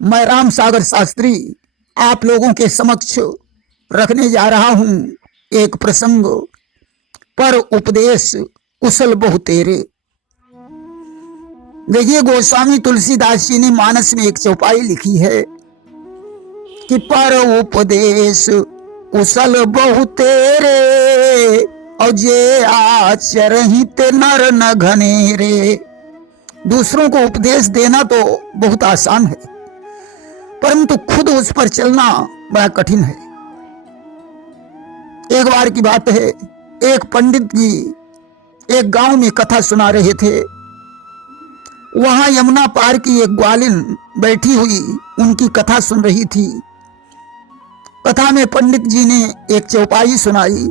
मैं राम सागर शास्त्री आप लोगों के समक्ष रखने जा रहा हूं एक प्रसंग। पर उपदेश कुशल बहु तेरे। देखिए, गोस्वामी तुलसीदास जी ने मानस में एक चौपाई लिखी है कि पर उपदेश कुशल बहु तेरे और जे आचरहित नर न घनेरे। दूसरों को उपदेश देना तो बहुत आसान है, परंतु खुद उस पर चलना बड़ा कठिन है। एक बार की बात है, एक पंडित जी एक गांव में कथा सुना रहे थे। वहां यमुना पार की एक ग्वालिन बैठी हुई उनकी कथा सुन रही थी। कथा में पंडित जी ने एक चौपाई सुनाई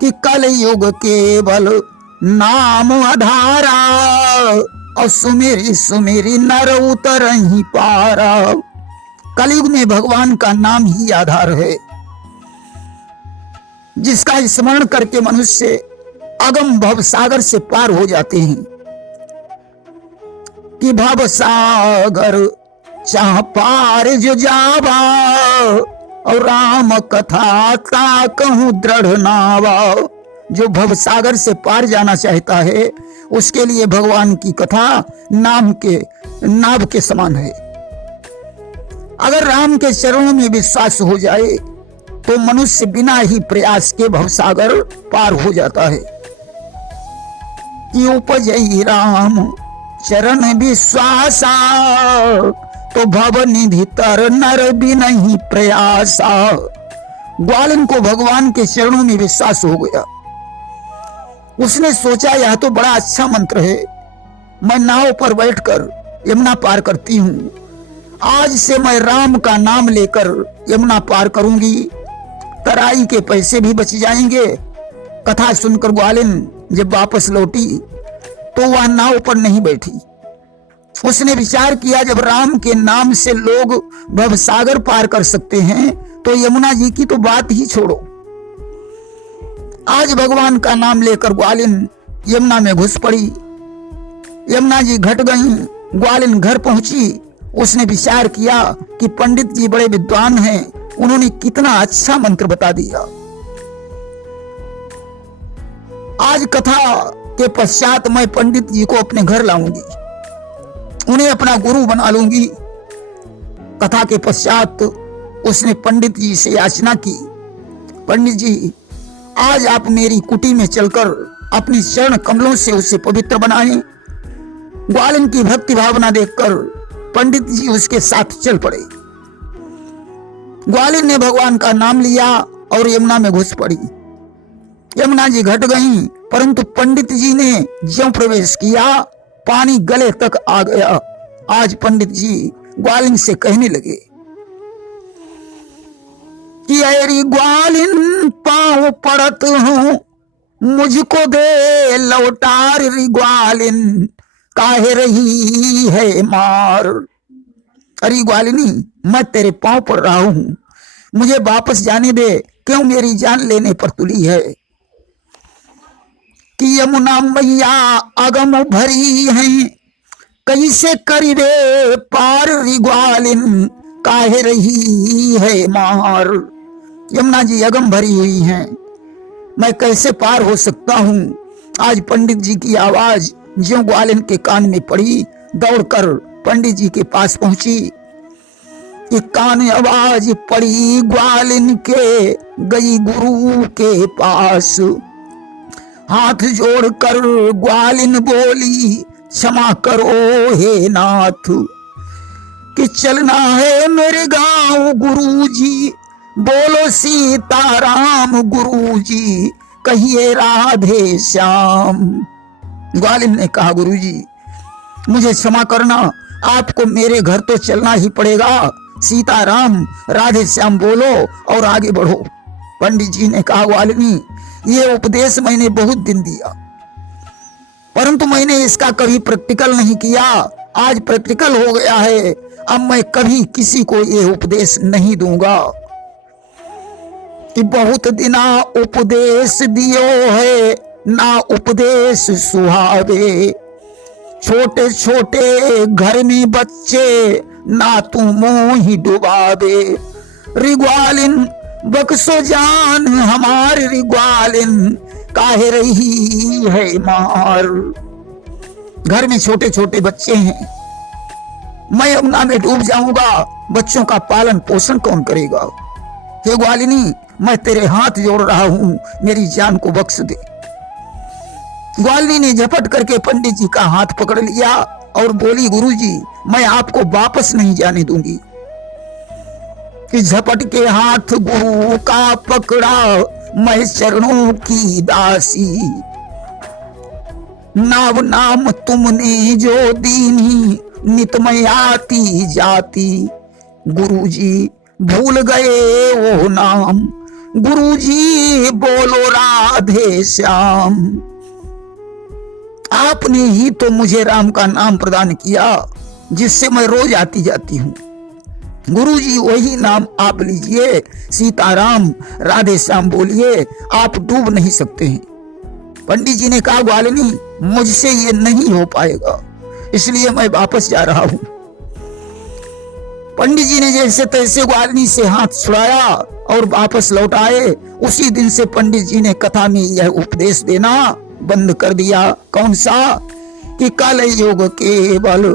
कि कल युग केवल नाम आधारा और सुमेरी सुमेरी नर उतरहि पारा। कलयुग में भगवान का नाम ही आधार है, जिसका स्मरण करके मनुष्य अगम भव सागर से पार हो जाते हैं। कि भव सागर चाह पार जो जावा और राम कथा ता कहूं दृढ़ नावा। जो भव सागर से पार जाना चाहता है उसके लिए भगवान की कथा नाम के नाव के समान है। अगर राम के चरणों में विश्वास हो जाए तो मनुष्य बिना ही प्रयास के भवसागर पार हो जाता है। कि उपजई राम चरण विश्वासा तो भव निधि तर नर बिनहि प्रयासा। ग्वालिन को भगवान के चरणों में विश्वास हो गया। उसने सोचा यह तो बड़ा अच्छा मंत्र है, मैं नाव पर बैठकर यमुना पार करती हूँ। आज से मैं राम का नाम लेकर यमुना पार करूंगी, तराई के पैसे भी बच जाएंगे। कथा सुनकर ग्वालिन जब वापस लौटी तो वह नाव पर नहीं बैठी। उसने विचार किया, जब राम के नाम से लोग भवसागर पार कर सकते हैं तो यमुना जी की तो बात ही छोड़ो। आज भगवान का नाम लेकर ग्वालिन यमुना में घुस पड़ी। यमुना जी घट गई, ग्वालिन घर पहुंची। उसने विचार किया कि पंडित जी बड़े विद्वान हैं, उन्होंने कितना अच्छा मंत्र बता दिया। आज कथा के पश्चात मैं पंडित जी को अपने घर लाऊंगी, उन्हें अपना गुरु बना लूंगी। कथा के पश्चात उसने पंडित जी से याचना की, पंडित जी आज आप मेरी कुटी में चलकर अपनी चरण कमलों से उसे पवित्र बनाएं। ग्वालिन की भक्ति भावना देखकर पंडित जी उसके साथ चल पड़े। ग्वालिन ने भगवान का नाम लिया और यमुना में घुस पड़ी। यमुना जी घट गईं, परंतु पंडित जी ने ज्यों प्रवेश किया पानी गले तक आ गया। आज पंडित जी ग्वालिन से कहने लगे कि अरे ग्वालिन पांव पड़त हूं, मुझको दे लौटार री ग्वालिन, काहे रही है मार। अरे ग्वालिनी, मैं तेरे पांव पड़ रहा हूं, मुझे वापस जाने दे, क्यों मेरी जान लेने पर तुली है। कि यमुना मैया अगम भरी हैं, कैसे करिबे पार री ग्वालिन, काहे रही है मार। यमुना जी अगम भरी हुई हैं, मैं कैसे पार हो सकता हूं। आज पंडित जी की आवाज ज्यों ग्वालिन के कान में पड़ी, दौड़कर पंडित जी के पास पहुंची। कि कान आवाज पड़ी ग्वालिन के, गई गुरु के पास। हाथ जोड़कर ग्वालिन बोली, क्षमा करो हे नाथ। कि चलना है मेरे गांव गुरुजी, बोलो सीताराम गुरुजी, कहिए राधे श्याम। ग्वालिन ने कहा, गुरुजी मुझे क्षमा करना, आपको मेरे घर तो चलना ही पड़ेगा। सीताराम राधे श्याम बोलो और आगे बढ़ो। पंडित जी ने कहा, ग्वालिनी ये उपदेश मैंने बहुत दिन दिया, परंतु मैंने इसका कभी प्रैक्टिकल नहीं किया। आज प्रैक्टिकल हो गया है, अब मैं कभी किसी को ये उपदेश नहीं दूंगा। कि बहुत दिना उपदेश दियो है, ना उपदेश सुहावे। छोटे छोटे घर में बच्चे ना तू मोहि डुबावे। रिग्वालिन बक्सो जान हमार रिग्वालिन, काहे रही है मार। घर में छोटे छोटे बच्चे हैं, मैं यमुना में डूब जाऊंगा, बच्चों का पालन पोषण कौन करेगा। हे ग्वालिनी, मैं तेरे हाथ जोड़ रहा हूं, मेरी जान को बख्श दे। ग्वालिनी ने झपट करके पंडित जी का हाथ पकड़ लिया और बोली, गुरुजी, मैं आपको वापस नहीं जाने दूंगी। कि झपट के हाथ गुरु का पकड़ा, मैं चरणों की दासी। नाम नाम तुमने जो दीनी, नितमय आती जाती। गुरुजी भूल गए वो नाम, गुरुजी बोलो राधे श्याम। आपने ही तो मुझे राम का नाम प्रदान किया, जिससे मैं रोज आती जाती हूँ। गुरुजी वही नाम आप लीजिए, सीताराम राधे श्याम बोलिए, आप डूब नहीं सकते हैं। पंडित जी ने कहा, ग्वालिनी, मुझसे ये नहीं हो पाएगा, इसलिए मैं वापस जा रहा हूं। पंडित जी ने जैसे तैसे ग्वालिनी से हाथ छुड़ाया और वापस लौट आए। उसी दिन से पंडित जी ने कथा में यह उपदेश देना बंद कर दिया। कौन सा? कि कल युग केवल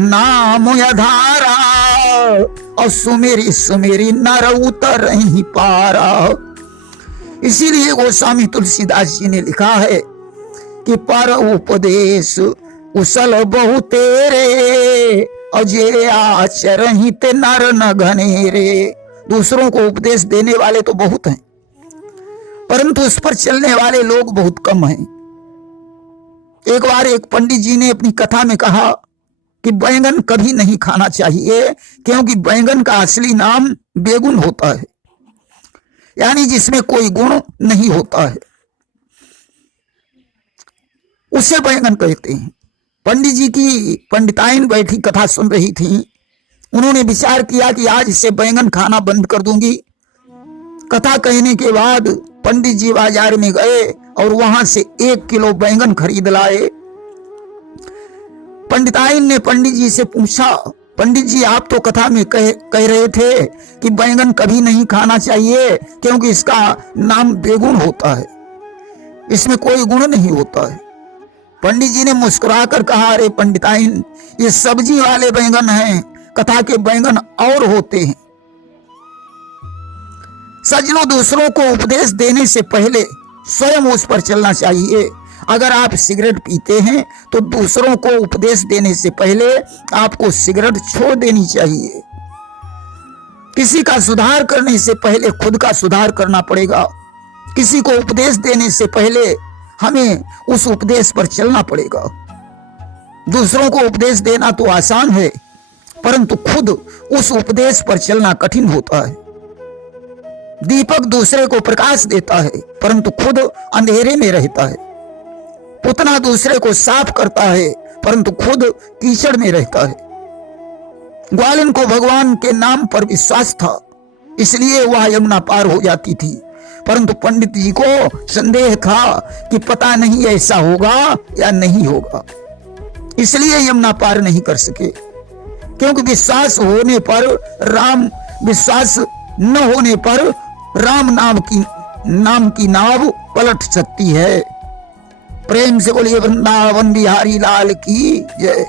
नाम आधारा, और सुमेरी सुमेरी नर उतर ही पारा। इसीलिए गोस्वामी तुलसीदास जी ने लिखा है कि पर उपदेश कुशल बहु तेरे, अजय आचरहित नर न घनेरे। दूसरों को उपदेश देने वाले तो बहुत हैं, परंतु उस पर चलने वाले लोग बहुत कम हैं। एक बार एक पंडित जी ने अपनी कथा में कहा कि बैंगन कभी नहीं खाना चाहिए, क्योंकि बैंगन का असली नाम बेगुन होता है, यानी जिसमें कोई गुण नहीं होता है, उसे बैंगन कहते हैं। पंडित जी की पंडिताइन बैठी कथा सुन रही थी। उन्होंने विचार किया कि आज से बैंगन खाना बंद कर दूंगी। कथा कहने के बाद पंडित जी बाजार में गए और वहां से 1 किलो बैंगन खरीद लाए। पंडिताइन ने पंडित जी से पूछा, पंडित जी, आप तो कथा में कह रहे थे कि बैंगन कभी नहीं खाना चाहिए, क्योंकि इसका नाम बेगुन होता है, इसमें कोई गुण नहीं होता है। पंडित जी ने मुस्कुराकर कहा, अरे पंडिताइन, ये सब्जी वाले बैंगन हैं, कथा के बैंगन और होते हैं। सज्जनों, दूसरों को उपदेश देने से पहले स्वयं उस पर चलना चाहिए। अगर आप सिगरेट पीते हैं तो दूसरों को उपदेश देने से पहले आपको सिगरेट छोड़ देनी चाहिए। किसी का सुधार करने से पहले खुद का सुधार करना पड़ेगा। किसी को उपदेश देने से पहले हमें उस उपदेश पर चलना पड़ेगा। दूसरों को उपदेश देना तो आसान है, परंतु खुद उस उपदेश पर चलना कठिन होता है। दीपक दूसरे को प्रकाश देता है, परंतु खुद अंधेरे में रहता है। पुतना दूसरे को साफ करता है, परंतु खुद कीचड़ में रहता है। ग्वालिन को भगवान के नाम पर विश्वास था, इसलिए वह यमुना पार हो जाती थी, परंतु पंडित जी को संदेह था कि पता नहीं ऐसा होगा या नहीं होगा, इसलिए यमुना पार नहीं कर सके। क्योंकि विश्वास होने पर राम, विश्वास न होने पर राम नाम की नाव पलट सकती है। प्रेम से बोलिए वृंदावन बिहारी लाल की जय।